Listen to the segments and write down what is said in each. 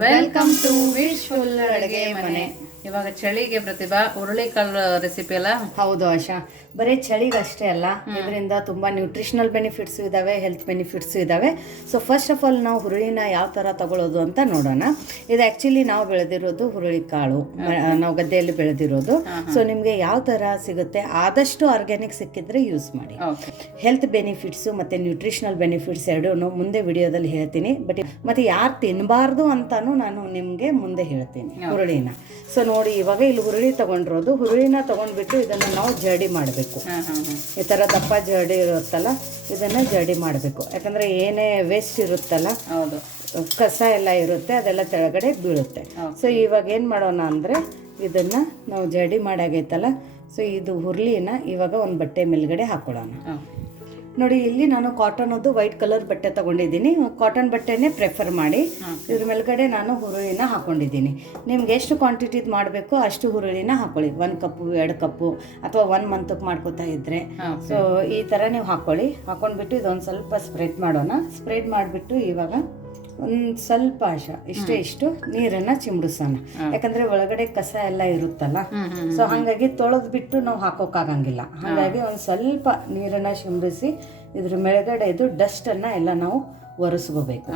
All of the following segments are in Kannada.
ವೆಲ್ಕಮ್ ಟು ವಿಶ್ಫುಲ್ ಅಡುಗೆ ಮನೆ. ಇವಾಗ ಚಳಿಗೆ ಪ್ರತಿಭಾ ಹುರುಳಿಕಾಳು ರೆಸಿಪಿ ಅಲ್ಲ? ಹೌದು ಆಶಾ, ಬರೀ ಚಳಿಗೆ ಅಷ್ಟೇ ಅಲ್ಲ, ಇದರಿಂದ ತುಂಬ ನ್ಯೂಟ್ರಿಷನಲ್ ಬೆನಿಫಿಟ್ಸು ಇದ್ದಾವೆ, ಹೆಲ್ತ್ ಬೆನಿಫಿಟ್ಸು ಇದ್ದಾವೆ. ಸೊ ಫಸ್ಟ್ ಆಫ್ ಆಲ್ ನಾವು ಹುರುಳಿನ ಯಾವ ಥರ ತಗೊಳ್ಳೋದು ಅಂತ ನೋಡೋಣ. ಇದು ಆ್ಯಕ್ಚುಲಿ ನಾವು ಬೆಳೆದಿರೋದು ಹುರುಳಿಕಾಳು, ನಾವು ಗದ್ದೆಯಲ್ಲಿ ಬೆಳೆದಿರೋದು. ಸೊ ನಿಮಗೆ ಯಾವ ಥರ ಸಿಗುತ್ತೆ ಆದಷ್ಟು ಆರ್ಗ್ಯಾನಿಕ್ ಸಿಕ್ಕಿದ್ರೆ ಯೂಸ್ ಮಾಡಿ. ಹೆಲ್ತ್ ಬೆನಿಫಿಟ್ಸು ಮತ್ತು ನ್ಯೂಟ್ರಿಷನಲ್ ಬೆನಿಫಿಟ್ಸ್ ಎರಡೂ ಮುಂದೆ ವಿಡಿಯೋದಲ್ಲಿ ಹೇಳ್ತೀನಿ. ಮತ್ತು ಯಾರು ತಿನ್ನಬಾರ್ದು ಅಂತಾನು ನಾನು ನಿಮಗೆ ಮುಂದೆ ಹೇಳ್ತೀನಿ ಹುರುಳಿನ. ಸೊ ನೋಡಿ, ಇವಾಗ ಇಲ್ಲಿ ಹುರುಳಿ ತಗೊಂಡಿರೋದು, ಹುರುಳಿನ ತಗೊಂಡ್ಬಿಟ್ಟು ಇದನ್ನು ನಾವು ಜಡಿ ಮಾಡಬೇಕು. ಈ ಥರ ದಪ್ಪ ಜಡಿ ಇರುತ್ತಲ್ಲ, ಇದನ್ನು ಜಡಿ ಮಾಡಬೇಕು. ಯಾಕಂದರೆ ಏನೇ ವೇಸ್ಟ್ ಇರುತ್ತಲ್ಲ, ಹೌದು, ಕಸ ಎಲ್ಲ ಇರುತ್ತೆ, ಅದೆಲ್ಲ ಕೆಳಗಡೆ ಬೀಳುತ್ತೆ. ಸೊ ಇವಾಗ ಏನು ಮಾಡೋಣ ಅಂದರೆ, ಇದನ್ನು ನಾವು ಜಡಿ ಮಾಡಾಗೈತಲ್ಲ, ಸೊ ಇದು ಹುರುಳಿನ ಇವಾಗ ಒಂದು ಬಟ್ಟೆ ಮೇಲ್ಗಡೆ ಹಾಕೊಳ್ಳೋಣ. ನೋಡಿ, ಇಲ್ಲಿ ನಾನು ಕಾಟನದ್ದು ವೈಟ್ ಕಲರ್ ಬಟ್ಟೆ ತೊಗೊಂಡಿದ್ದೀನಿ. ಕಾಟನ್ ಬಟ್ಟೆನೇ ಪ್ರೆಫರ್ ಮಾಡಿ. ಇದ್ರ ಮೇಲ್ಗಡೆ ನಾನು ಹುರುಳಿನ ಹಾಕ್ಕೊಂಡಿದ್ದೀನಿ. ನಿಮ್ಗೆ ಎಷ್ಟು ಕ್ವಾಂಟಿಟಿದು ಮಾಡಬೇಕು ಅಷ್ಟು ಹುರುಳಿನ ಹಾಕೊಳ್ಳಿ. 1 ಕಪ್ಪು 2 ಕಪ್ಪು ಅಥವಾ 1 ಮಂತಕ್ಕೆ ಮಾಡ್ಕೋತಾ ಇದ್ರೆ ಸೊ ಈ ಥರ ನೀವು ಹಾಕ್ಕೊಂಡ್ಬಿಟ್ಟು ಇದೊಂದು ಸ್ವಲ್ಪ ಸ್ಪ್ರೆಡ್ ಮಾಡೋಣ. ಸ್ಪ್ರೆಡ್ ಮಾಡಿಬಿಟ್ಟು ಇವಾಗ ಒಂದು ಸ್ವಲ್ಪ ಇಷ್ಟು ನೀರನ್ನು ಚಿಮ್ಡಿಸೋಣ. ಯಾಕಂದರೆ ಒಳಗಡೆ ಕಸ ಎಲ್ಲ ಇರುತ್ತಲ್ಲ, ಸೊ ಹಾಗಾಗಿ ತೊಳೆದ್ಬಿಟ್ಟು ನಾವು ಹಾಕೋಕ್ಕಾಗಂಗಿಲ್ಲ. ಹಾಗಾಗಿ ಒಂದು ಸ್ವಲ್ಪ ನೀರನ್ನು ಚಿಮ್ಡಿಸಿ ಇದ್ರ ಮೇಲ್ಗಡೆ ಇದು ಡಸ್ಟನ್ನು ಎಲ್ಲ ನಾವು ಒರೆಸ್ಕೋಬೇಕು.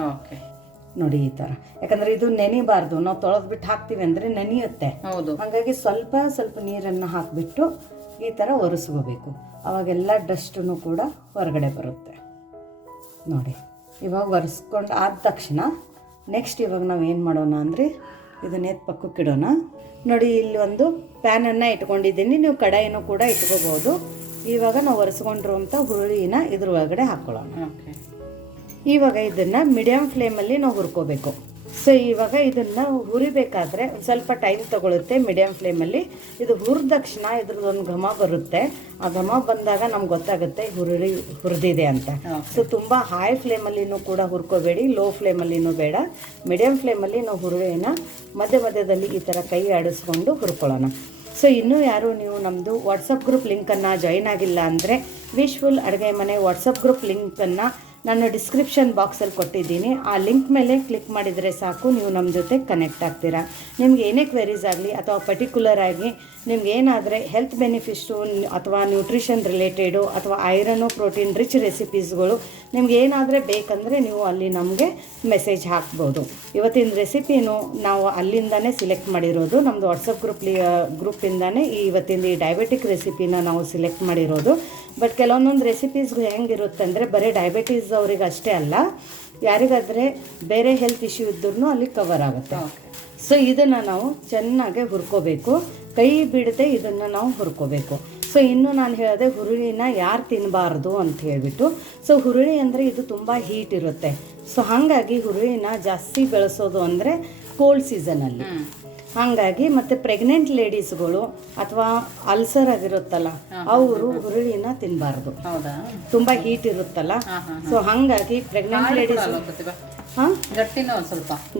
ನೋಡಿ ಈ ಥರ, ಯಾಕಂದರೆ ಇದು ನೆನಿಬಾರ್ದು. ನಾವು ತೊಳೆದ್ಬಿಟ್ಟು ಹಾಕ್ತೀವಿ ಅಂದರೆ ನೆನೆಯುತ್ತೆ. ಹಾಗಾಗಿ ಸ್ವಲ್ಪ ನೀರನ್ನು ಹಾಕಿಬಿಟ್ಟು ಈ ಥರ ಒರೆಸ್ಕೋಬೇಕು. ಅವಾಗೆಲ್ಲ ಡಸ್ಟನ್ನು ಕೂಡ ಹೊರಗಡೆ ಬರುತ್ತೆ. ನೋಡಿ, ಇವಾಗ ಒರೆಸ್ಕೊಂಡು ಆದ ತಕ್ಷಣ ನೆಕ್ಸ್ಟ್ ಇವಾಗ ನಾವು ಏನು ಮಾಡೋಣ ಅಂದರೆ, ಇದನ್ನ ಪಕ್ಕಕ್ಕೆ ಇಡೋಣ. ನೋಡಿ, ಇಲ್ಲಿ ಒಂದು ಪ್ಯಾನನ್ನು ಇಟ್ಕೊಂಡಿದ್ದೀನಿ. ನೀವು ಕಡಾಯಿನೂ ಕೂಡ ಇಟ್ಕೋಬೋದು. ಇವಾಗ ನಾವು ಒರೆಸ್ಕೊಂಡಿರುವಂಥ ಹುರುಳಿನ ಇದ್ರ ಒಳಗಡೆ ಹಾಕ್ಕೊಳ್ಳೋಣ. ಇವಾಗ ಇದನ್ನು ಮೀಡಿಯಮ್ ಫ್ಲೇಮಲ್ಲಿ ನಾವು ಹುರ್ಕೋಬೇಕು. ಸೊ ಇವಾಗ ಇದನ್ನು ಹುರಿಬೇಕಾದ್ರೆ ಒಂದು ಸ್ವಲ್ಪ ಟೈಮ್ ತಗೊಳುತ್ತೆ. ಮೀಡಿಯಮ್ ಫ್ಲೇಮಲ್ಲಿ ಇದು ಹುರಿದ ತಕ್ಷಣ ಇದ್ರದ್ದೊಂದು ಘಮ ಬರುತ್ತೆ. ಆ ಘಮ ಬಂದಾಗ ನಮ್ಗೆ ಗೊತ್ತಾಗುತ್ತೆ ಹುರುಳಿ ಹುರಿದಿದೆ ಅಂತ. ಸೊ ತುಂಬ ಹೈ ಫ್ಲೇಮಲ್ಲಿನೂ ಕೂಡ ಹುರ್ಕೋಬೇಡಿ, ಲೋ ಫ್ಲೇಮಲ್ಲಿನೂ ಬೇಡ. ಮೀಡಿಯಮ್ ಫ್ಲೇಮಲ್ಲಿ ನಾವು ಹುರುಳಿನ ಮಧ್ಯದಲ್ಲಿ ಈ ಥರ ಕೈ ಆಡಿಸ್ಕೊಂಡು ಹುರ್ಕೊಳ್ಳೋಣ. ಸೊ ಇನ್ನೂ ಯಾರು ನೀವು ನಮ್ಮದು ವಾಟ್ಸಪ್ ಗ್ರೂಪ್ ಲಿಂಕನ್ನು ಜಾಯಿನ್ ಆಗಿಲ್ಲ ಅಂದರೆ, ವಿಶ್ಫುಲ್ ಅಡುಗೆ ಮನೆ ವಾಟ್ಸಪ್ ಗ್ರೂಪ್ ಲಿಂಕನ್ನು ನಾನು ಡಿಸ್ಕ್ರಿಪ್ಷನ್ ಬಾಕ್ಸಲ್ಲಿ ಕೊಟ್ಟಿದ್ದೀನಿ. ಆ ಲಿಂಕ್ ಮೇಲೆ ಕ್ಲಿಕ್ ಮಾಡಿದರೆ ಸಾಕು, ನೀವು ನಮ್ಮ ಜೊತೆ ಕನೆಕ್ಟ್ ಆಗ್ತೀರಾ. ನಿಮ್ಗೆ ಏನೇ ಕ್ವೆರೀಸ್ ಆಗಲಿ ಅಥವಾ ಪರ್ಟಿಕ್ಯುಲರ್ ಆಗಿ ನಿಮ್ಗೆ ಏನಾದರೆ ಹೆಲ್ತ್ ಬೆನಿಫಿಟ್ಸು ಅಥವಾ ನ್ಯೂಟ್ರಿಷನ್ ರಿಲೇಟೆಡು ಅಥವಾ ಐರನ್ನು ಪ್ರೋಟೀನ್ ರಿಚ್ ರೆಸಿಪೀಸ್ಗಳು ನಿಮ್ಗೆ ಏನಾದರೆ ಬೇಕಂದರೆ ನೀವು ಅಲ್ಲಿ ನಮಗೆ ಮೆಸೇಜ್ ಹಾಕ್ಬೋದು. ಇವತ್ತಿನ ರೆಸಿಪಿನೂ ನಾವು ಅಲ್ಲಿಂದನೇ ಸಿಲೆಕ್ಟ್ ಮಾಡಿರೋದು. ನಮ್ಮದು ವಾಟ್ಸಪ್ ಗ್ರೂಪಿಂದನೇ ಇವತ್ತಿನ ಈ ಡಯಾಬಿಟಿಕ್ ರೆಸಿಪಿನ ನಾವು ಸಿಲೆಕ್ಟ್ ಮಾಡಿರೋದು. ಬಟ್ ಕೆಲವೊಂದೊಂದು ರೆಸಿಪೀಸ್ ಹೆಂಗಿರುತ್ತೆ ಅಂದರೆ, ಬರೀ ಡಯಾಬಿಟೀಸ್ ಅವ್ರಿಗೆ ಅಷ್ಟೇ ಅಲ್ಲ, ಯಾರಿಗಾದರೆ ಬೇರೆ ಹೆಲ್ತ್ ಇಶ್ಯೂ ಇದ್ರೂ ಅಲ್ಲಿ ಕವರ್ ಆಗುತ್ತೆ. ಸೊ ಇದನ್ನು ನಾವು ಚೆನ್ನಾಗಿ ಹುರ್ಕೋಬೇಕು, ಕೈ ಬಿಡದೆ ಇದನ್ನು ನಾವು ಹುರ್ಕೋಬೇಕು. ಸೊ ಇನ್ನು ನಾನು ಹೇಳಿದೆ ಹುರುಳಿನ ಯಾರು ತಿನ್ನಬಾರ್ದು ಅಂತ ಹೇಳಿಬಿಟ್ಟು. ಸೊ ಹುರುಳಿ ಅಂದರೆ ಇದು ತುಂಬ ಹೀಟ್ ಇರುತ್ತೆ. ಸೊ ಹಾಗಾಗಿ ಹುರುಳಿನ ಜಾಸ್ತಿ ಬೆಳೆಸೋದು ಅಂದರೆ ಕೋಲ್ಡ್ ಸೀಸನಲ್ಲಿ. ಹಾಗಾಗಿ ಮತ್ತು ಪ್ರೆಗ್ನೆಂಟ್ ಲೇಡೀಸ್ಗಳು ಅಥವಾ ಅಲ್ಸರ್ ಆಗಿರುತ್ತಲ್ಲ, ಅವರು ಹುರುಳಿನ ತಿನ್ನಬಾರ್ದು, ತುಂಬ ಹೀಟ್ ಇರುತ್ತಲ್ಲ. ಸೊ ಹಾಗಾಗಿ ಪ್ರೆಗ್ನೆಂಟ್ ಲೇಡೀಸ್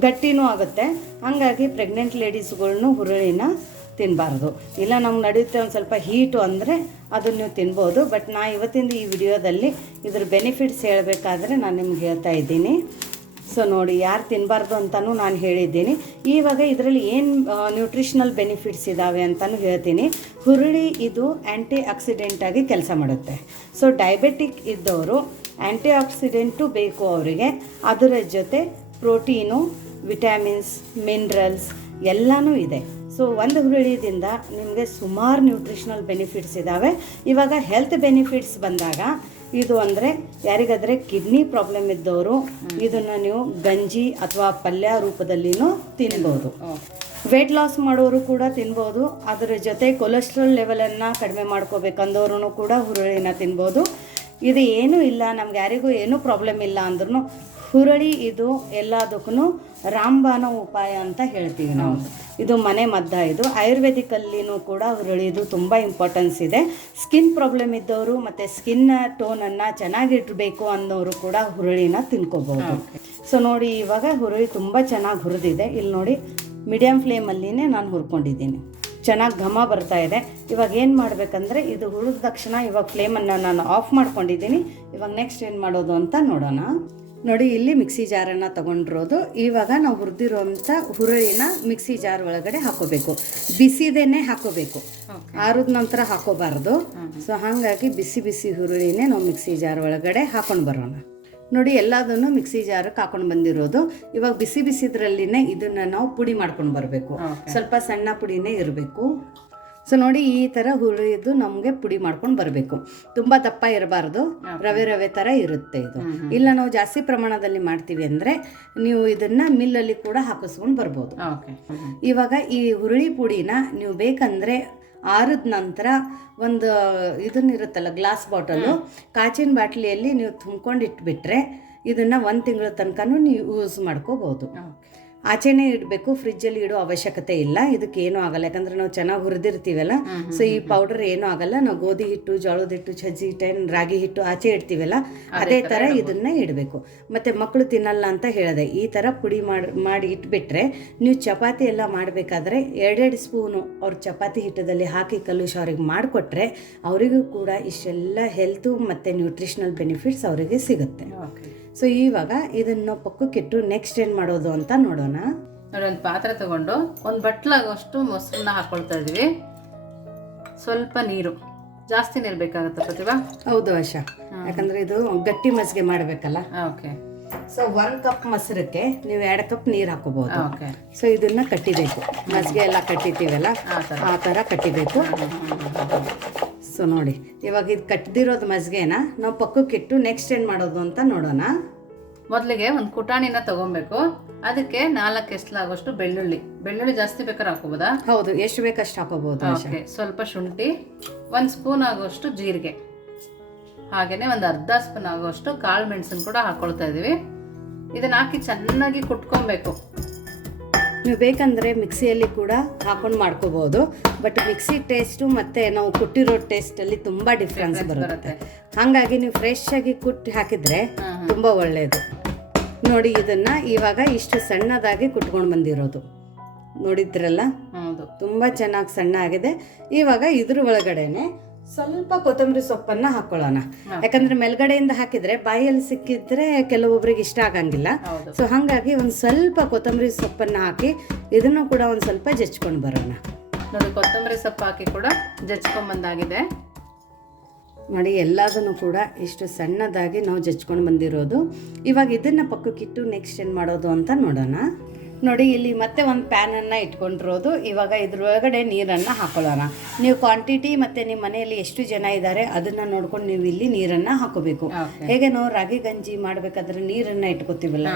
ಗಟ್ಟಿನೂ ಆಗುತ್ತೆ. ಹಾಗಾಗಿ ಪ್ರೆಗ್ನೆಂಟ್ ಲೇಡೀಸ್ಗಳ್ನು ಹುರುಳಿನ ತಿನ್ನಬಾರ್ದು. ಇಲ್ಲ ನಮ್ಗೆ ನಡೆಯುತ್ತೆ ಒಂದು ಸ್ವಲ್ಪ ಹೀಟು ಅಂದರೆ ಅದನ್ನು ನೀವು ತಿನ್ಬೋದು. ಬಟ್ ನಾ ಇವತ್ತಿನ ಈ ವಿಡಿಯೋದಲ್ಲಿ ಇದ್ರ ಬೆನಿಫಿಟ್ಸ್ ಹೇಳಬೇಕಾದ್ರೆ ನಾನು ನಿಮ್ಗೆ ಹೇಳ್ತಾ ಇದ್ದೀನಿ. ಸೊ ನೋಡಿ, ಯಾರು ತಿನ್ನಬಾರ್ದು ಅಂತಲೂ ನಾನು ಹೇಳಿದ್ದೀನಿ. ಇವಾಗ ಇದರಲ್ಲಿ ಏನು ನ್ಯೂಟ್ರಿಷನಲ್ ಬೆನಿಫಿಟ್ಸ್ ಇದ್ದಾವೆ ಅಂತಲೂ ಹೇಳ್ತೀನಿ. ಹುರುಳಿ ಇದು ಆ್ಯಂಟಿ ಆಕ್ಸಿಡೆಂಟಾಗಿ ಕೆಲಸ ಮಾಡುತ್ತೆ. ಸೊ ಡಯಾಬಿಟಿಕ್ ಇದ್ದವರು ಆ್ಯಂಟಿ ಆಕ್ಸಿಡೆಂಟು ಬೇಕು ಅವರಿಗೆ. ಅದರ ಜೊತೆ ಪ್ರೋಟೀನು, ವಿಟಮಿನ್ಸ್, ಮಿನರಲ್ಸ್ ಎಲ್ಲನೂ ಇದೆ. ಸೊ ಒಂದು ಹುರುಳಿದಿಂದ ನಿಮಗೆ ಸುಮಾರು ನ್ಯೂಟ್ರಿಷನಲ್ ಬೆನಿಫಿಟ್ಸ್ ಇದ್ದಾವೆ. ಇವಾಗ ಹೆಲ್ತ್ ಬೆನಿಫಿಟ್ಸ್ ಬಂದಾಗ ಇದು ಅಂದರೆ ಯಾರಿಗಾದರೆ ಕಿಡ್ನಿ ಪ್ರಾಬ್ಲಮ್ ಇದ್ದವರು ಇದನ್ನು ನೀವು ಗಂಜಿ ಅಥವಾ ಪಲ್ಯ ರೂಪದಲ್ಲಿನೂ ತಿನ್ಬೋದು. ವೆಯ್ಟ್ ಲಾಸ್ ಮಾಡೋರು ಕೂಡ ತಿನ್ಬೋದು. ಅದರ ಜೊತೆ ಕೊಲೆಸ್ಟ್ರಾಲ್ ಲೆವೆಲನ್ನು ಕಡಿಮೆ ಮಾಡ್ಕೋಬೇಕಂದವ್ರೂ ಕೂಡ ಹುರುಳಿನ ತಿನ್ಬೋದು. ಇದು ಏನೂ ಇಲ್ಲ, ನಮ್ಗೆ ಯಾರಿಗೂ ಏನೂ ಪ್ರಾಬ್ಲಮ್ ಇಲ್ಲ ಅಂದ್ರೂ ಹುರುಳಿ ಇದು ಎಲ್ಲದಕ್ಕೂ ರಾಮಬಾಣ ಉಪಾಯ ಅಂತ ಹೇಳ್ತೀವಿ ನಾವು. ಇದು ಮನೆ ಮದ್ದ. ಇದು ಆಯುರ್ವೇದಿಕಲ್ಲಿನೂ ಕೂಡ ಹುರುಳಿದು ತುಂಬ ಇಂಪಾರ್ಟೆನ್ಸ್ ಇದೆ. ಸ್ಕಿನ್ ಪ್ರಾಬ್ಲಮ್ ಇದ್ದವರು ಮತ್ತು ಸ್ಕಿನ್ ಟೋನನ್ನು ಚೆನ್ನಾಗಿಡಬೇಕು ಅನ್ನೋರು ಕೂಡ ಹುರುಳಿನ ತಿನ್ಕೋಬೋದು. ಸೊ ನೋಡಿ, ಇವಾಗ ಹುರುಳಿ ತುಂಬ ಚೆನ್ನಾಗಿ ಹುರಿದಿದೆ. ಇಲ್ಲಿ ನೋಡಿ, ಮೀಡಿಯಮ್ ಫ್ಲೇಮಲ್ಲಿನೇ ನಾನು ಹುರ್ಕೊಂಡಿದ್ದೀನಿ. ಚೆನ್ನಾಗಿ ಘಮ ಬರ್ತಾ ಇದೆ. ಇವಾಗ ಏನು ಮಾಡಬೇಕಂದ್ರೆ, ಇದು ಹುರಿದ ತಕ್ಷಣ ಇವಾಗ ಫ್ಲೇಮನ್ನು ನಾನು ಆಫ್ ಮಾಡ್ಕೊಂಡಿದ್ದೀನಿ. ಇವಾಗ ನೆಕ್ಸ್ಟ್ ಏನು ಮಾಡೋದು ಅಂತ ನೋಡೋಣ. ನೋಡಿ ಇಲ್ಲಿ ಮಿಕ್ಸಿ ಜಾರನ್ನು ತಗೊಂಡಿರೋದು. ಇವಾಗ ನಾವು ಹುರಿದಿರೋಂಥ ಹುರುಳಿನ ಮಿಕ್ಸಿ ಜಾರ್ ಒಳಗಡೆ ಹಾಕೋಬೇಕು. ಬಿಸಿದೇನೆ ಹಾಕೋಬೇಕು, ಆರಿದ ನಂತರ ಹಾಕೋಬಾರ್ದು. ಸೊ ಹಾಗಾಗಿ ಬಿಸಿ ಬಿಸಿ ಹುರುಳಿನೇ ನಾವು ಮಿಕ್ಸಿ ಜಾರ್ ಒಳಗಡೆ ಹಾಕೊಂಡು ಬರೋಣ. ನೋಡಿ ಎಲ್ಲದನ್ನು ಮಿಕ್ಸಿ ಜಾರಕ್ಕೆ ಹಾಕೊಂಡು ಬಂದಿರೋದು. ಇವಾಗ ಬಿಸಿ ಬಿಸಿದ್ರಲ್ಲಿನೇ ಇದನ್ನು ನಾವು ಪುಡಿ ಮಾಡ್ಕೊಂಡು ಬರಬೇಕು. ಸ್ವಲ್ಪ ಸಣ್ಣ ಪುಡಿನೇ ಇರಬೇಕು. ಸೊ ನೋಡಿ ಈ ಥರ ಹುರಿದು ನಮಗೆ ಪುಡಿ ಮಾಡ್ಕೊಂಡು ಬರಬೇಕು. ತುಂಬ ದಪ್ಪ ಇರಬಾರ್ದು, ರವೆ ರವೆ ಥರ ಇರುತ್ತೆ ಇದು. ಇಲ್ಲ ನಾವು ಜಾಸ್ತಿ ಪ್ರಮಾಣದಲ್ಲಿ ಮಾಡ್ತೀವಿ ಅಂದರೆ ನೀವು ಇದನ್ನು ಮಿಲ್ಲಲ್ಲಿ ಕೂಡ ಹಾಕಿಸ್ಕೊಂಡು ಬರ್ಬೋದು. ಇವಾಗ ಈ ಹುರುಳಿ ಪುಡಿನ ನೀವು ಬೇಕಂದರೆ ಆರಿದ ನಂತರ ಒಂದು ಇದನ್ನಿರುತ್ತಲ್ಲ ಗ್ಲಾಸ್ ಬಾಟಲು, ಕಾಚಿನ ಬಾಟ್ಲಿಯಲ್ಲಿ ನೀವು ತುಂಬ್ಕೊಂಡು ಇಟ್ಬಿಟ್ರೆ ಇದನ್ನು 1 ತಿಂಗಳ ತನಕನೂ ನೀವು ಯೂಸ್ ಮಾಡ್ಕೋಬೋದು. ಆಚೆನೇ ಇಡಬೇಕು, ಫ್ರಿಜ್ಜಲ್ಲಿ ಇಡೋ ಅವಶ್ಯಕತೆ ಇಲ್ಲ. ಇದಕ್ಕೆ ಏನೂ ಆಗಲ್ಲ, ಯಾಕಂದ್ರೆ ನಾವು ಚೆನ್ನಾಗಿ ಹುರಿದಿರ್ತೀವಲ್ಲ. ಸೊ ಈ ಪೌಡರ್ ಏನೂ ಆಗಲ್ಲ. ನಾವು ಗೋಧಿ ಹಿಟ್ಟು, ಜೋಳದ ಹಿಟ್ಟು, ಸಜ್ಜಿ ಹಿಟ್ಟು, ರಾಗಿ ಹಿಟ್ಟು ಆಚೆ ಇಡ್ತೀವಲ್ಲ ಅದೇ ಥರ ಇದನ್ನ ಇಡಬೇಕು. ಮತ್ತು ಮಕ್ಕಳು ತಿನ್ನಲ್ಲ ಅಂತ ಹೇಳಿದೆ, ಈ ಥರ ಪುಡಿ ಮಾಡಿ ಇಟ್ಬಿಟ್ರೆ ನೀವು ಚಪಾತಿ ಎಲ್ಲ ಮಾಡಬೇಕಾದ್ರೆ 2 ಸ್ಪೂನು ಅವ್ರ ಚಪಾತಿ ಹಿಟ್ಟದಲ್ಲಿ ಹಾಕಿ ಕಲುಷ್ ಅವ್ರಿಗೆ ಮಾಡಿಕೊಟ್ರೆ ಅವರಿಗೂ ಕೂಡ ಇಷ್ಟೆಲ್ಲ ಹೆಲ್ತು ಮತ್ತು ನ್ಯೂಟ್ರಿಷನಲ್ ಬೆನಿಫಿಟ್ಸ್ ಅವರಿಗೆ ಸಿಗುತ್ತೆ. ಸೊ ಇವಾಗ ಇದನ್ನು ಪಕ್ಕಕ್ಕಿಟ್ಟು ನೆಕ್ಸ್ಟ್ ಏನು ಮಾಡೋದು ಅಂತ ನೋಡೋಣ. ನೋಡಿ, ಒಂದು ಪಾತ್ರೆ ತಗೊಂಡು ಒಂದು ಬಟ್ಲಾಗುವಷ್ಟು ಮೊಸರನ್ನ ಹಾಕೊಳ್ತಾ ಇದೀವಿ. ಸ್ವಲ್ಪ ನೀರು, ಜಾಸ್ತಿ ನೀರು ಬೇಕಾಗುತ್ತೆ ಪ್ರತಿಭಾ? ಹೌದು ಆಶಾ, ಯಾಕಂದ್ರೆ ಇದು ಗಟ್ಟಿ ಮಜ್ಜಿಗೆ ಮಾಡಬೇಕಲ್ಲ. ಓಕೆ. ಸೊ 1 ಕಪ್ ಮೊಸರಕ್ಕೆ ನೀವು 2 ಕಪ್ ನೀರು ಹಾಕೋಬಹುದು. ಸೊ ಇದನ್ನ ಕಟ್ಟಿಬೇಕು, ಮಜ್ಜಿಗೆ ಎಲ್ಲ ಕಟ್ಟಿತೀವಲ್ಲ ಆ ಥರ ಕಟ್ಟಿಬೇಕು. ಸೊ ನೋಡಿ ಇವಾಗ ಇದು ಕಟ್ಟಿರೋದು ಮಜ್ಜಿಗೆನ ನಾವು ಪಕ್ಕಕ್ಕಿಟ್ಟು ನೆಕ್ಸ್ಟ್ ಏನು ಮಾಡೋದು ಅಂತ ನೋಡೋಣ. ಮೊದಲಿಗೆ ಒಂದು ಕುಟಾಣಿನ ತಗೊಬೇಕು. ಅದಕ್ಕೆ 4 ಎಸ್ಲಾಗುವಷ್ಟು ಬೆಳ್ಳುಳ್ಳಿ ಜಾಸ್ತಿ ಬೇಕಾದ್ರೆ ಹಾಕೋಬೋದಾ? ಹೌದು, ಎಷ್ಟು ಬೇಕಷ್ಟು ಹಾಕೋಬಹುದು. ಸ್ವಲ್ಪ ಶುಂಠಿ, 1 ಸ್ಪೂನ್ ಆಗುವಷ್ಟು ಜೀರಿಗೆ, ಹಾಗೇನೆ ಒಂದು ಅರ್ಧ ಸ್ಪೂನ್ ಆಗುವಷ್ಟು ಕಾಳು ಮೆಣಸನ್ನು ಕೂಡ ಹಾಕೊಳ್ತಾ ಇದೀವಿ. ಇದನ್ನ ಹಾಕಿ ಚೆನ್ನಾಗಿ ಕುಟ್ಕೊಬೇಕು. ನೀವು ಬೇಕಂದ್ರೆ ಮಿಕ್ಸಿಯಲ್ಲಿ ಕೂಡ ಹಾಕೊಂಡು ಮಾಡ್ಕೋಬಹುದು. ಬಟ್ ಮಿಕ್ಸಿ ಟೇಸ್ಟು ಮತ್ತು ನಾವು ಕುಟ್ಟಿರೋ ಟೇಸ್ಟಲ್ಲಿ ತುಂಬ ಡಿಫ್ರೆನ್ಸ್ ಬರುತ್ತೆ. ಹಾಗಾಗಿ ನೀವು ಫ್ರೆಶ್ ಆಗಿ ಕುಟ್ಟಿ ಹಾಕಿದರೆ ತುಂಬ ಒಳ್ಳೆಯದು. ನೋಡಿ ಇದನ್ನು ಇವಾಗ ಇಷ್ಟು ಸಣ್ಣದಾಗಿ ಕುಟ್ಕೊಂಡು ಬಂದಿರೋದು ನೋಡಿದ್ರಲ್ಲ, ತುಂಬ ಚೆನ್ನಾಗಿ ಸಣ್ಣ ಆಗಿದೆ. ಇವಾಗ ಇದ್ರ ಒಳಗಡೆನೆ ಸ್ವಲ್ಪ ಕೊತ್ತಂಬರಿ ಸೊಪ್ಪನ್ನ ಹಾಕೊಳ್ಳೋಣ. ಯಾಕಂದ್ರೆ ಮೇಲ್ಗಡೆಯಿಂದ ಹಾಕಿದ್ರೆ ಬಾಯಲ್ಲಿ ಸಿಕ್ಕಿದ್ರೆ ಕೆಲವೊಬ್ರಿಗೆ ಇಷ್ಟ ಆಗಂಗಿಲ್ಲ. ಸೊ ಹಾಗಾಗಿ ಒಂದು ಸ್ವಲ್ಪ ಕೊತ್ತಂಬರಿ ಸೊಪ್ಪನ್ನ ಹಾಕಿ ಇದನ್ನು ಕೂಡ ಒಂದು ಸ್ವಲ್ಪ ಜಚ್ಕೊಂಡು ಬರೋಣ. ನೋಡಿ, ಕೊತ್ತಂಬರಿ ಸೊಪ್ಪು ಹಾಕಿ ಕೂಡ ಜಚ್ಕೊಂಡ್ ಬಂದಾಗಿದೆ. ನೋಡಿ ಎಲ್ಲದನ್ನು ಕೂಡ ಇಷ್ಟು ಸಣ್ಣದಾಗಿ ನಾವು ಜಚ್ಕೊಂಡು ಬಂದಿರೋದು. ಇವಾಗ ಇದನ್ನ ಪಕ್ಕಕ್ಕಿಟ್ಟು ನೆಕ್ಸ್ಟ್ ಏನು ಮಾಡೋದು ಅಂತ ನೋಡೋಣ. ನೋಡಿ ಇಲ್ಲಿ ಮತ್ತೆ ಒಂದು ಪ್ಯಾನನ್ನು ಇಟ್ಕೊಂಡಿರೋದು. ಇವಾಗ ಇದ್ರೊಳಗಡೆ ನೀರನ್ನು ಹಾಕೊಳ್ಳೋಣ. ನೀವು ಕ್ವಾಂಟಿಟಿ ಮತ್ತು ನಿಮ್ಮ ಮನೆಯಲ್ಲಿ ಎಷ್ಟು ಜನ ಇದ್ದಾರೆ ಅದನ್ನು ನೋಡ್ಕೊಂಡು ನೀವು ಇಲ್ಲಿ ನೀರನ್ನು ಹಾಕೋಬೇಕು. ಹೇಗೆ ನಾವು ರಾಗಿ ಗಂಜಿ ಮಾಡಬೇಕಾದ್ರೆ ನೀರನ್ನು ಇಟ್ಕೋತೀವಲ್ಲ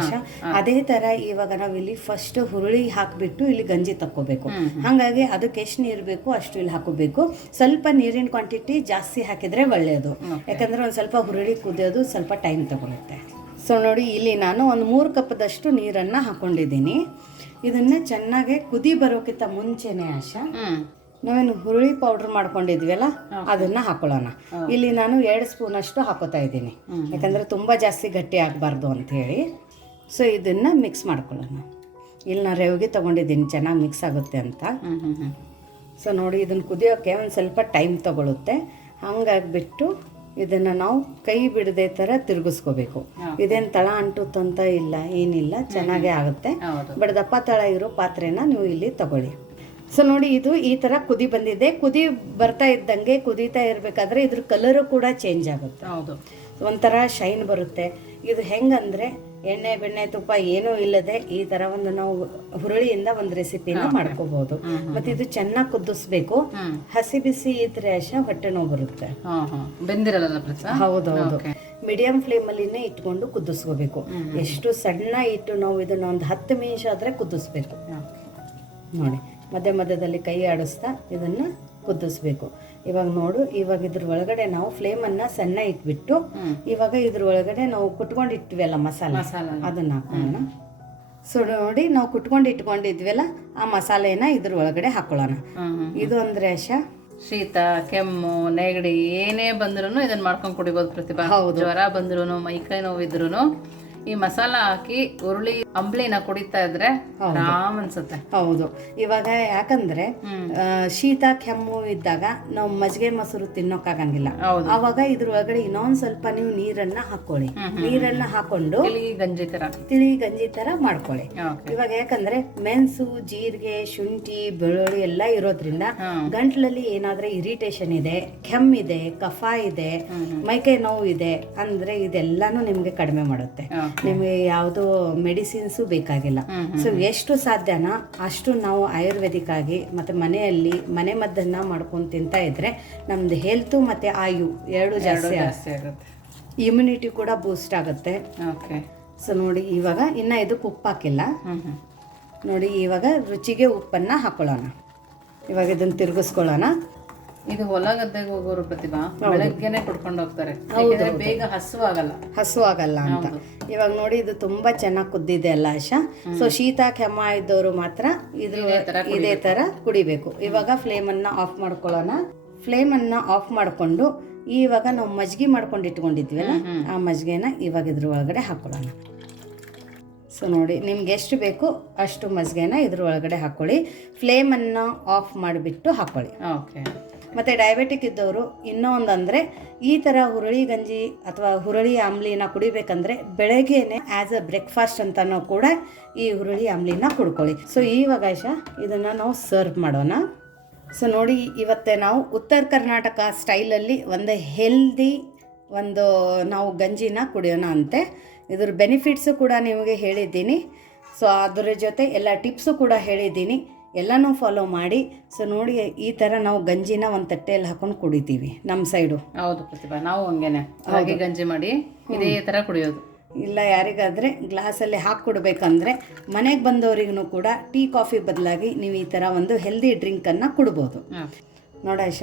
ಅದೇ ಥರ ಇವಾಗ ನಾವು ಇಲ್ಲಿ ಫಸ್ಟ್ ಹುರುಳಿ ಹಾಕಿಬಿಟ್ಟು ಇಲ್ಲಿ ಗಂಜಿ ತಕ್ಕೋಬೇಕು. ಹಾಗಾಗಿ ಅದಕ್ಕೆ ಎಷ್ಟು ನೀರು ಬೇಕು ಅಷ್ಟು ಇಲ್ಲಿ ಹಾಕೋಬೇಕು. ಸ್ವಲ್ಪ ನೀರಿನ ಕ್ವಾಂಟಿಟಿ ಜಾಸ್ತಿ ಹಾಕಿದರೆ ಒಳ್ಳೆಯದು, ಯಾಕಂದರೆ ಒಂದು ಸ್ವಲ್ಪ ಹುರುಳಿ ಕುದಿಯೋದು ಸ್ವಲ್ಪ ಟೈಮ್ ತಗೊಳುತ್ತೆ. ಸೊ ನೋಡಿ ಇಲ್ಲಿ ನಾನು ಒಂದು 3 ಕಪ್ದಷ್ಟು ನೀರನ್ನು ಹಾಕೊಂಡಿದ್ದೀನಿ. ಇದನ್ನು ಚೆನ್ನಾಗಿ ಕುದಿ ಬರೋಕ್ಕಿಂತ ಮುಂಚೆನೇ ಆಶಾ ನಾವೇನು ಹುರುಳಿ ಪೌಡ್ರ್ ಮಾಡ್ಕೊಂಡಿದ್ವಲ್ಲ ಅದನ್ನು ಹಾಕೊಳ್ಳೋಣ. ಇಲ್ಲಿ ನಾನು 2 ಸ್ಪೂನಷ್ಟು ಹಾಕೋತಾ ಇದ್ದೀನಿ, ಯಾಕಂದರೆ ತುಂಬ ಜಾಸ್ತಿ ಗಟ್ಟಿ ಆಗಬಾರ್ದು ಅಂಥೇಳಿ. ಸೊ ಇದನ್ನು ಮಿಕ್ಸ್ ಮಾಡ್ಕೊಳ್ಳೋಣ. ಇಲ್ಲಿ ನಾನು ರೇವಿಗೆ ತೊಗೊಂಡಿದ್ದೀನಿ ಚೆನ್ನಾಗಿ ಮಿಕ್ಸ್ ಆಗುತ್ತೆ ಅಂತ. ಸೊ ನೋಡಿ ಇದನ್ನು ಕುದಿಯೋಕ್ಕೆ ಒಂದು ಸ್ವಲ್ಪ ಟೈಮ್ ತಗೊಳುತ್ತೆ. ಹಂಗಾಗಿಬಿಟ್ಟು ಇದನ್ನು ನಾವು ಕೈ ಬಿಡದೆ ಥರ ತಿರುಗಿಸ್ಕೋಬೇಕು. ಇದೇನು ತಳ ಅಂಟುತ್ತಂತ ಇಲ್ಲ, ಏನಿಲ್ಲ, ಚೆನ್ನಾಗೇ ಆಗುತ್ತೆ. ಬಟ್ ದಪ್ಪ ತಳ ಇರೋ ಪಾತ್ರೆನ ನೀವು ಇಲ್ಲಿ ತಗೊಳ್ಳಿ. ಸೊ ನೋಡಿ ಇದು ಈ ಥರ ಕುದಿ ಬಂದಿದೆ. ಕುದಿ ಬರ್ತಾ ಇದ್ದಂಗೆ ಕುದೀತಾ ಇರಬೇಕಾದ್ರೆ ಇದ್ರ ಕಲರು ಕೂಡ ಚೇಂಜ್ ಆಗುತ್ತೆ. ಹೌದು, ಒಂಥರ ಶೈನ್ ಬರುತ್ತೆ. ಇದು ಹೆಂಗಂದರೆ ಎಣ್ಣೆ ಬೆಣ್ಣೆ ತುಪ್ಪ ಏನೂ ಇಲ್ಲದೆ ಈ ಥರ ಒಂದು ನಾವು ಹುರುಳಿಯಿಂದ ಒಂದು ರೆಸಿಪಿನ ಮಾಡ್ಕೋಬಹುದು. ಮತ್ತು ಇದು ಚೆನ್ನಾಗಿ ಕುದಿಸ್ಬೇಕು. ಹಸಿ ಬಿಸಿ ಇದ್ರೆ ಹೊಟ್ಟೆ ನೋವು ಬರುತ್ತೆ. ಹೌದೌದು, ಮೀಡಿಯಂ ಫ್ಲೇಮಲ್ಲಿನೇ ಇಟ್ಕೊಂಡು ಕುದಿಸ್ಕೋಬೇಕು. ಎಷ್ಟು ಸಣ್ಣ ಇಟ್ಟು ನಾವು ಇದನ್ನ ಒಂದು 10 ನಿಮಿಷ ಆದರೆ ಕುದಿಸ್ಬೇಕು. ನೋಡಿ ಮಧ್ಯ ಮಧ್ಯದಲ್ಲಿ ಕೈ ಆಡಿಸ್ತಾ ಇದನ್ನು ಕುದಿಸ್ಬೇಕು. ಇವಾಗ ನೋಡು, ಇವಾಗ ಇದ್ರ ಒಳಗಡೆ ನಾವು ಫ್ಲೇಮನ್ನು ಸಣ್ಣ ಇಟ್ಬಿಟ್ಟು ಇವಾಗ ಇದ್ರ ಒಳಗಡೆ ನಾವು ಕುಟ್ಕೊಂಡು ಇಟ್ವಲ್ಲ ಮಸಾಲೆ ಅದನ್ನ ಹಾಕೋಣ. ಸೊ ನೋಡಿ ನಾವು ಕುಟ್ಕೊಂಡು ಇಟ್ಕೊಂಡಿದ್ವಲ್ಲ ಆ ಮಸಾಲೆನ ಇದ್ರ ಒಳಗಡೆ ಹಾಕೊಳ್ಳೋಣ. ಇದು ಅಂದ್ರೆ ಆಶಾ ಶೀತ, ಕೆಮ್ಮು, ನೆಗಡಿ ಏನೇ ಬಂದ್ರೂ ಇದನ್ನ ಮಾಡ್ಕೊಂಡು ಕುಡಿಬೋದು ಪ್ರತಿಭಾ. ಜ್ವರ ಬಂದ್ರೂ, ಮೈಕೈ ನೋವಿದ್ರೂ ಈ ಮಸಾಲ ಹಾಕಿ ಹುರುಳಿ ಅಂಬ್ಲಿನ ಕುಡಿತಾ ಇದ್ರೆ ಆರಾಮ್ ಅನ್ಸುತ್ತೆ. ಹೌದು, ಇವಾಗ ಯಾಕಂದ್ರೆ ಶೀತ ಕೆಮ್ಮು ಇದ್ದಾಗ ನಾವು ಮಜ್ಜಿಗೆ ಮೊಸರು ತಿನ್ನೋಕ್ಕಾಗಂಗಿಲ್ಲ. ಅವಾಗ ಇದ್ರೊಳಗಡೆ ಇನ್ನೊಂದ್ ಸ್ವಲ್ಪ ನೀವು ನೀರನ್ನ ಹಾಕೊಳ್ಳಿ. ನೀರನ್ನ ಹಾಕೊಂಡು ತಿಳಿ ಗಂಜಿ ತರ ಮಾಡ್ಕೊಳ್ಳಿ. ಇವಾಗ ಯಾಕಂದ್ರೆ ಮೆಣಸು, ಜೀರಿಗೆ, ಶುಂಠಿ, ಬೆಳ್ಳುಳ್ಳಿ ಎಲ್ಲ ಇರೋದ್ರಿಂದ ಗಂಟ್ಲಲ್ಲಿ ಏನಾದ್ರೆ ಇರಿಟೇಷನ್ ಇದೆ, ಕೆಮ್ಮಿದೆ, ಕಫ ಇದೆ, ಮೈಕೈ ನೋವು ಇದೆ ಅಂದ್ರೆ ಇದೆಲ್ಲಾನು ನಿಮ್ಗೆ ಕಡಿಮೆ ಮಾಡುತ್ತೆ. ನಿಮ್ಗೆ ಯಾವುದು ಮೆಡಿಸಿನ್ಸು ಬೇಕಾಗಿಲ್ಲ. ಸೊ ಎಷ್ಟು ಸಾಧ್ಯನಾ ಅಷ್ಟು ನಾವು ಆಯುರ್ವೇದಿಕ್ ಆಗಿ ಮತ್ತೆ ಮನೆಯಲ್ಲಿ ಮನೆ ಮದ್ದನ್ನ ಮಾಡ್ಕೊಂಡು ತಿಂತಾ ಇದ್ರೆ ನಮ್ದು ಹೆಲ್ತ್ ಮತ್ತೆ ಆಯು ಎರಡು ಜಾಸ್ತಿ ಆಗುತ್ತೆ. ಇಮ್ಯುನಿಟಿ ಕೂಡ ಬೂಸ್ಟ್ ಆಗುತ್ತೆ. ಸೊ ನೋಡಿ, ಇವಾಗ ಇನ್ನ ಇದಕ್ಕೆ ಉಪ್ಪು ಹಾಕಿಲ್ಲ. ನೋಡಿ, ಇವಾಗ ರುಚಿಗೆ ಉಪ್ಪನ್ನ ಹಾಕೊಳ್ಳೋಣ. ಇವಾಗ ಇದನ್ನ ತಿರುಗಿಸ್ಕೊಳ್ಳೋಣ. ಇದು ಹೊಲ ಗದ್ದೆಗೆ ಹೋಗೋರು ಪ್ರತಿಭಾ ಬೆಳಗ್ಗೆನೆ ಕುಡ್ಕೊಂಡು ಹೋಗ್ತಾರೆ, ಬೇಗ ಹಸು ಆಗಲ್ಲ ಅಂತ. ಇವಾಗ ನೋಡಿ, ಇದು ತುಂಬಾ ಚೆನ್ನಾಗಿ ಕುದ್ದಿದೆ ಅಲ್ಲ ಆಶಾ. ಸೊ ಶೀತ ಕೆಮ್ಮ ಇದ್ದವರು ಮಾತ್ರ ಇದೇ ತರ ಕುಡಿಬೇಕು. ಇವಾಗ ಫ್ಲೇಮ್ ಅನ್ನ ಆಫ್ ಮಾಡ್ಕೊಳ್ಳೋಣ. ಫ್ಲೇಮ್ ಅನ್ನ ಆಫ್ ಮಾಡ್ಕೊಂಡು ಇವಾಗ ನಾವು ಮಜ್ಜಿಗೆ ಮಾಡ್ಕೊಂಡು ಇಟ್ಕೊಂಡಿದ್ವಲ್ಲ, ಆ ಮಜ್ಜಿಗೆನ ಇವಾಗ ಇದ್ರ ಒಳಗಡೆ ಹಾಕೊಳ್ಳೋಣ. ಸೊ ನೋಡಿ, ನಿಮ್ಗೆ ಎಷ್ಟು ಬೇಕು ಅಷ್ಟು ಮಜ್ಜಿಗೆನ ಇದ್ರ ಒಳಗಡೆ ಹಾಕೊಳ್ಳಿ. ಫ್ಲೇಮನ್ನು ಆಫ್ ಮಾಡಿಬಿಟ್ಟು ಹಾಕೊಳ್ಳಿ. ಮತ್ತು ಡಯಾಬಿಟಿಕ್ ಇದ್ದವರು ಇನ್ನೂ ಒಂದಂದರೆ, ಈ ಥರ ಹುರುಳಿ ಗಂಜಿ ಅಥವಾ ಹುರುಳಿ ಆಮ್ಲಿನ ಕುಡಿಬೇಕಂದ್ರೆ ಬೆಳಗ್ಗೆನೆ ಆ್ಯಸ್ ಅ ಬ್ರೇಕ್ಫಾಸ್ಟ್ ಅಂತನೂ ಕೂಡ ಈ ಹುರುಳಿ ಆಮ್ಲಿನ ಕುಡ್ಕೊಳ್ಳಿ. ಸೊ ಇವಾಗ ಆಶಾ ಇದನ್ನು ನಾವು ಸರ್ವ್ ಮಾಡೋಣ. ಸೊ ನೋಡಿ, ಇವತ್ತೇ ನಾವು ಉತ್ತರ ಕರ್ನಾಟಕ ಸ್ಟೈಲಲ್ಲಿ ಒಂದು ಹೆಲ್ದಿ ನಾವು ಗಂಜಿನ ಕುಡಿಯೋಣ ಅಂತೆ. ಇದ್ರ ಬೆನಿಫಿಟ್ಸು ಕೂಡ ನಿಮಗೆ ಹೇಳಿದ್ದೀನಿ. ಸೊ ಅದರ ಜೊತೆ ಎಲ್ಲ ಟಿಪ್ಸು ಕೂಡ ಹೇಳಿದ್ದೀನಿ. ಎಲ್ಲನೂ ಫಾಲೋ ಮಾಡಿ. ಸೊ ನೋಡಿ, ಈ ಥರ ನಾವು ಗಂಜಿನ ಒಂದು ತಟ್ಟೆಯಲ್ಲಿ ಹಾಕೊಂಡು ಕುಡಿತೀವಿ ನಮ್ಮ ಸೈಡು. ಹೌದು ಪ್ರತಿಭಾ, ನಾವು ಹಂಗೇನೆ ಹಾಗೆ ಗಂಜಿ ಮಾಡಿ ಇದೇ ಥರ ಕುಡಿಯೋದು. ಇಲ್ಲ ಯಾರಿಗಾದರೆ ಗ್ಲಾಸಲ್ಲಿ ಹಾಕಿ ಕೊಡಬೇಕಂದ್ರೆ ಮನೆಗೆ ಬಂದವರಿಗೂ ಕೂಡ ಟೀ ಕಾಫಿ ಬದಲಾಗಿ ನೀವು ಈ ಥರ ಒಂದು ಹೆಲ್ದಿ ಡ್ರಿಂಕನ್ನು ಕುಡ್ಬೋದು. ನೋಡಾಶ,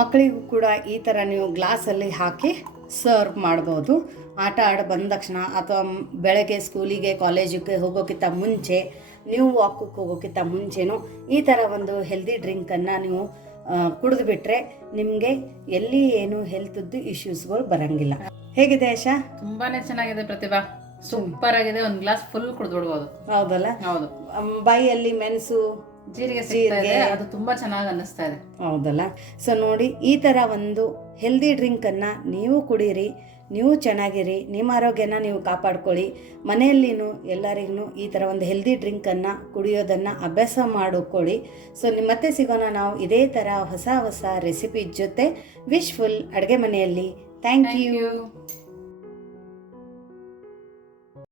ಮಕ್ಕಳಿಗೂ ಕೂಡ ಈ ಥರ ನೀವು ಗ್ಲಾಸಲ್ಲಿ ಹಾಕಿ ಸರ್ವ್ ಮಾಡ್ಬೋದು. ಆಟ ಆಡಿ ಬಂದ ತಕ್ಷಣ ಅಥವಾ ಬೆಳಗ್ಗೆ ಸ್ಕೂಲಿಗೆ ಕಾಲೇಜಿಗೆ ಹೋಗೋಕ್ಕಿಂತ ಮುಂಚೆ, ನೀವು ವಾಕಕ್ಕೆ ಹೋಗೋಕ್ಕಿಂತ ಮುಂಚೆನೂ ಈ ಥರ ಒಂದು ಹೆಲ್ದಿ ಡ್ರಿಂಕನ್ನು ನೀವು ಕುಡಿದ್ಬಿಟ್ರೆ ನಿಮಗೆ ಎಲ್ಲಿ ಏನು ಹೆಲ್ತ್ದು ಇಶ್ಯೂಸ್ಗಳು ಬರೋಂಗಿಲ್ಲ. ಹೇಗಿದೆ ಆಶಾ? ತುಂಬಾನೇ ಚೆನ್ನಾಗಿದೆ ಪ್ರತಿಭಾ, ಸೂಪರ್ ಆಗಿದೆ. ಒಂದು ಗ್ಲಾಸ್ ಫುಲ್ ಕುಡಿದ್ಬಿಡ್ಬೋದು. ಹೌದಲ್ಲ? ಹೌದು. ಬಾಯಿಯಲ್ಲಿ ಮೆಣಸು, ಜೀರಿಗೆ ಅದು ತುಂಬಾ ಚೆನ್ನಾಗಿ ಅನ್ನಿಸ್ತಾ ಇದೆ. ಹೌದಲ್ಲ? ಸೊ ನೋಡಿ, ಈ ಥರ ಒಂದು ಹೆಲ್ದಿ ಡ್ರಿಂಕನ್ನು ನೀವು ಕುಡೀರಿ, ನೀವು ಚೆನ್ನಾಗಿರಿ, ನಿಮ್ಮ ಆರೋಗ್ಯನ ನೀವು ಕಾಪಾಡ್ಕೊಳ್ಳಿ. ಮನೆಯಲ್ಲಿನೂ ಎಲ್ಲರಿಗೂ ಈ ಥರ ಒಂದು ಹೆಲ್ದಿ ಡ್ರಿಂಕನ್ನು ಕುಡಿಯೋದನ್ನು ಅಭ್ಯಾಸ ಮಾಡಿಕೊಳ್ಳಿ. ಸೊ ಮತ್ತೆ ಸಿಗೋಣ ನಾವು ಇದೇ ಥರ ಹೊಸ ಹೊಸ ರೆಸಿಪಿ ಜೊತೆ. ವಿಶ್ಫುಲ್ ಅಡುಗೆ ಮನೆಯಲ್ಲಿ. Thank you.